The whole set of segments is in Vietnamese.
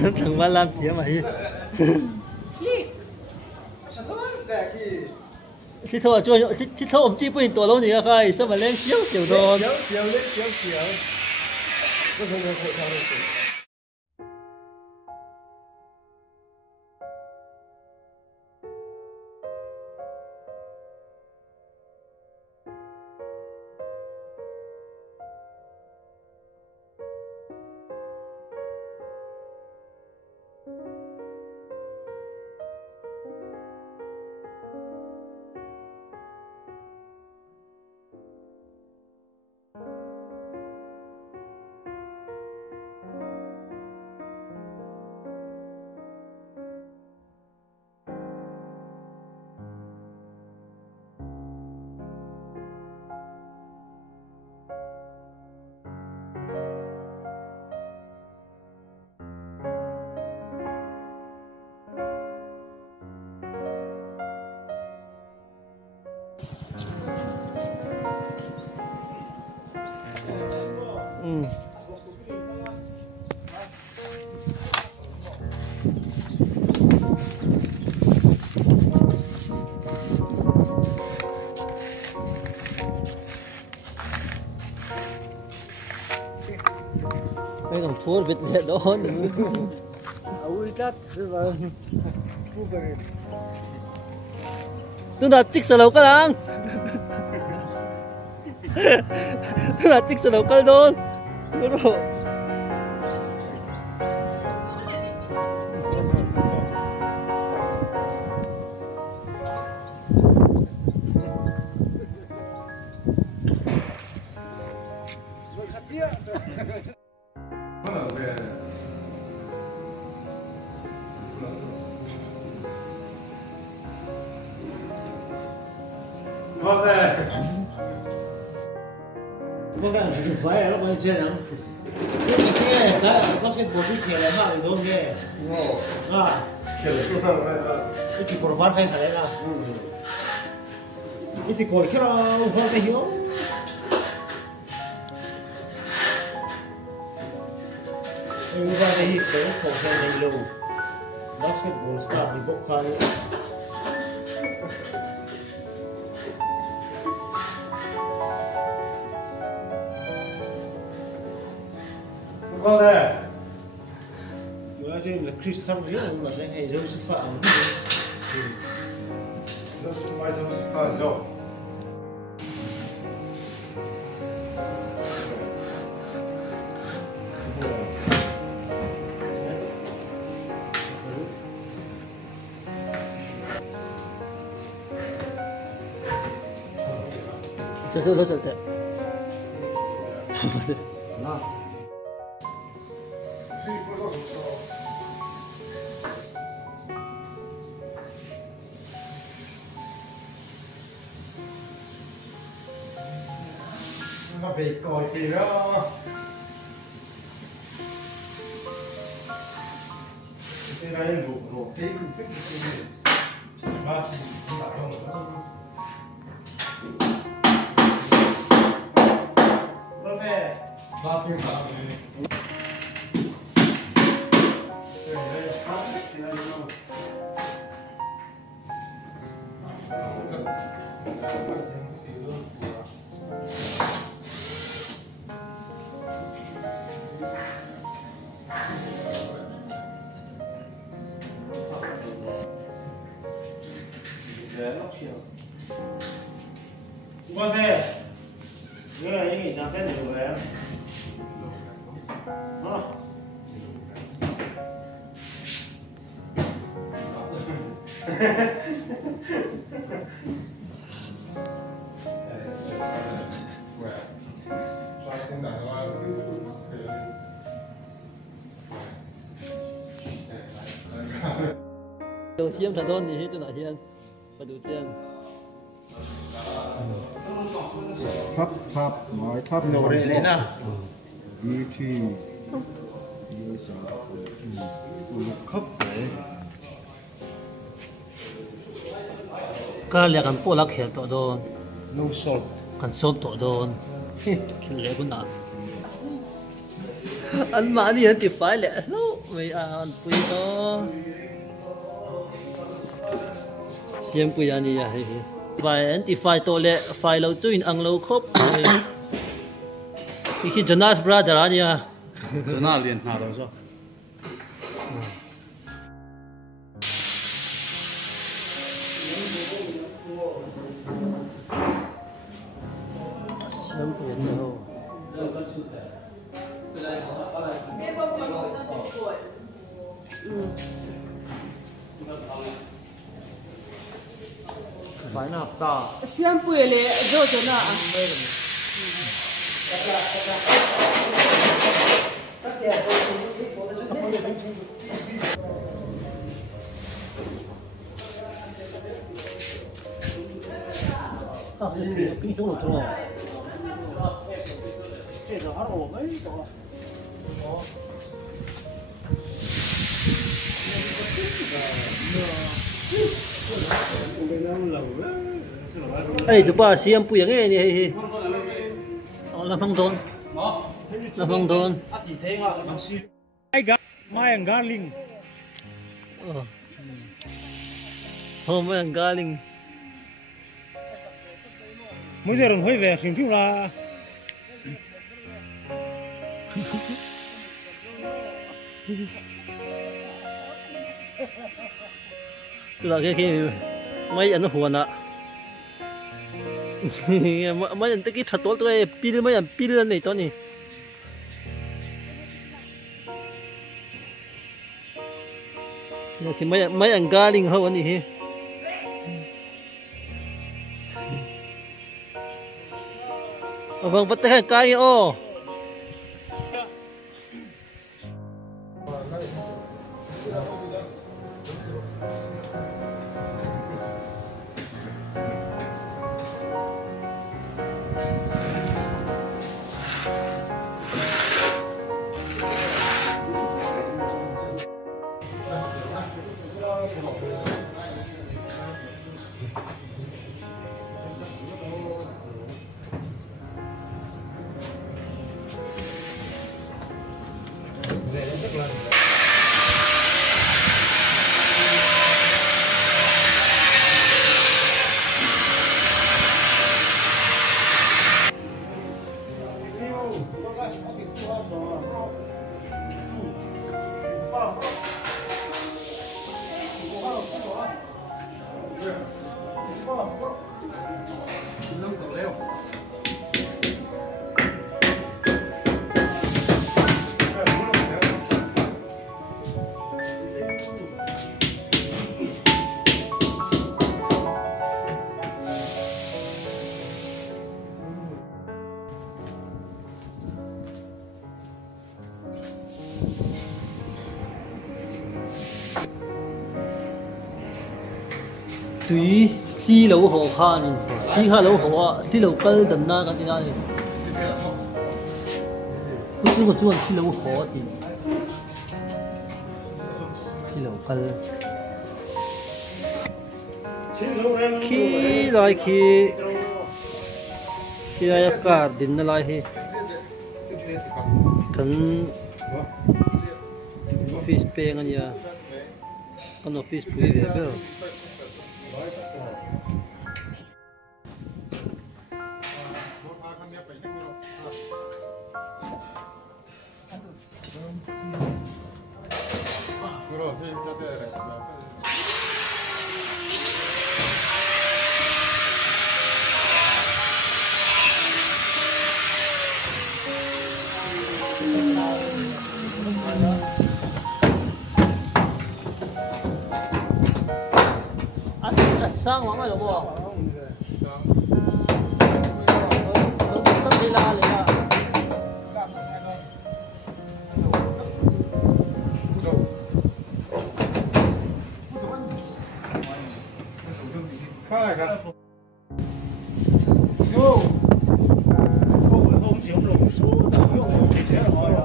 thằng ba làm thiếm mày thì thôi cho thì thôi ông chỉ bơi tổ lâu gì khai sao mà lên xíu xíu thôi xíu có không có hội thao được mấy thằng phun Việt Nam đó ui tát rồi tôi đã chích sờ cái lang tôi đã chích sờ cái đôn rồi我感觉是坏了，我这人，这个咱是不是铁的嘛？你懂的？哦，啊，铁的是吧？这是过完还来了。这是过去了，我放在有。我把这一手放在那路，basketball start 你不看。Có đây. Chúng ta chơi là Chris Thăng biết không mà sẽ hay dâu sức phạm. Dâu sức phạm rồi. Chờ nó chờ chờ. Nó bị còi thì đó cái này lục cái cũng thích cái ba xí bảo không nó về ba xí bảo Quan thế, cái này những cái thế này rồi em, đầu xiêm thật hơn thì tôi nói hiền và đầu tiên tháp nói tháp nổ đây đấy nào đi thì khóc đấy cái là cần phụ lắc hiện tổ đồn nấu sốt cần sốt tổ đồn cái lẽ cũng nào anh mà đi anh thì phải lẽ lâu Vì pui to xem pui anh đi à vài anh thì phải to lệ phải lâu chui ăn lâu khóc khi Jonas brother anh à Jonas liền nào rồi sao xem pui anh đâu phải nạp ta xem bùi lệ rồi cho nó cái chỗ rồi ấy tụi ba xem bùi nghe này là phong thôn là phong thôn mai ăn garlic hôm ăn garlic mới giờ đồng hơi về hình phim là cái mấy anh nó huồn ạ mấy anh cái thật tốt tôi pin mấy anh pin lên này to nhỉ thì mấy anh garlic hơn anh gì vâng bắt tay cái ô tùy đi lâu hồ khan đi hà lâu hồ à đi lâu cái đần na cái gì này不是我做去lâu hồ thì đi lâu cái khi lại khi lại cả दिन lại hi thần office pe nga niya kan office pui ve be sang mà được không? Sang. Không đi la liền à? Khai cả. Yo. Không chịu lồng số đâu用你寫落去啊。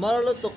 Maralutok.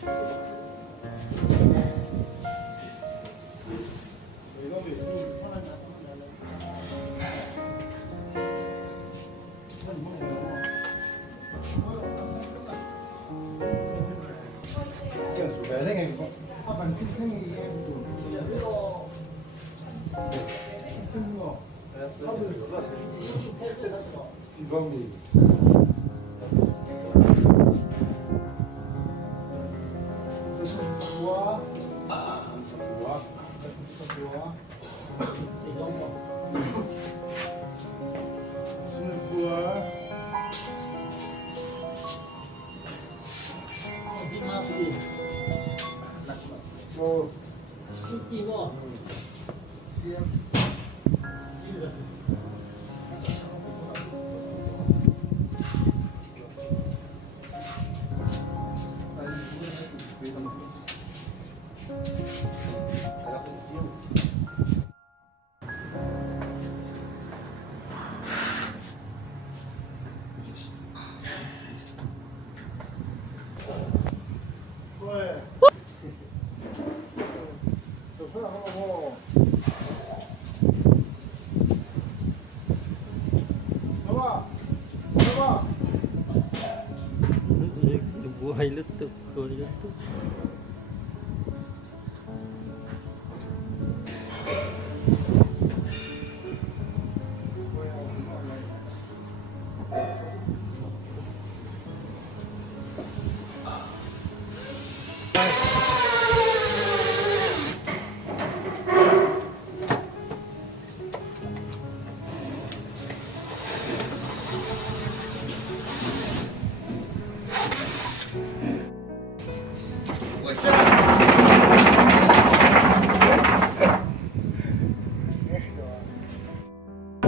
Buhay luto, buhay luto.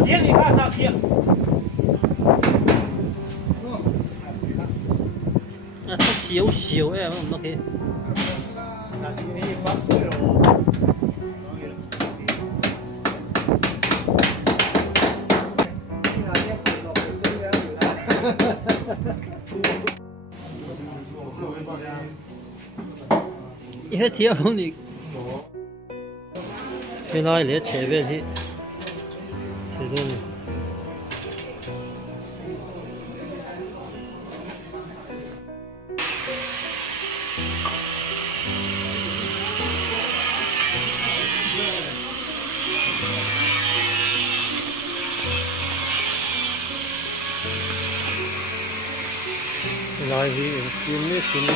Thiên thì khác ra thiên. Nó xíu xíu em không nó kia. Là thì cái bắp chơi rồi. Hết thiếu không thì cái này để chế về thì chế luôn. Cái này thì xin nữa.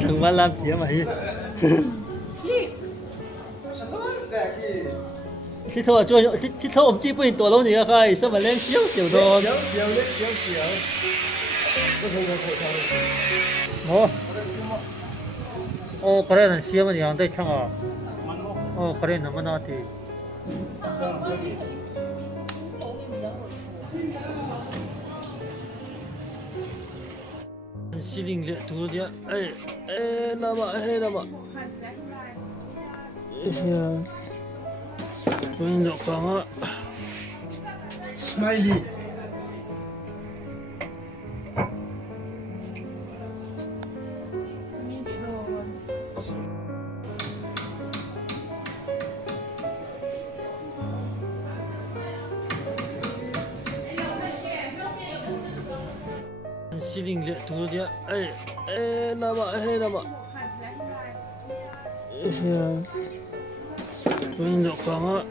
Thằng ba làm chĩa mày. Thì thôi thì thôi ông chỉ bơiตัวlâu nhiều cái sao mà lên xíu xíu thôi. Xíu. 그래 는 시험은 양대 창아. 그래 너무 나한테. 시링 도디야. 에이 라마. 야. 좀 강아. Smiley. 시링 도디야. 에이 라마. 야. 좀 강아.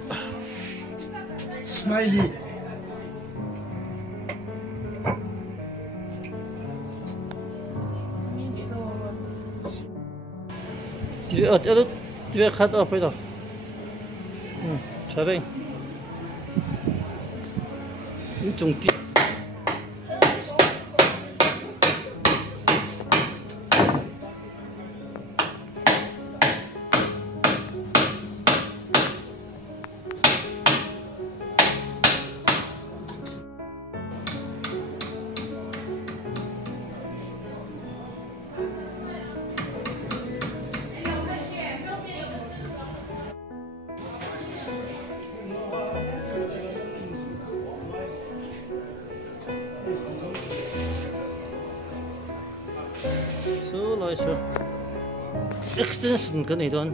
Smiley. 집에 갔다 와 보이다. 응, 잘해. 좀 뛰. So, extension cái này thôi.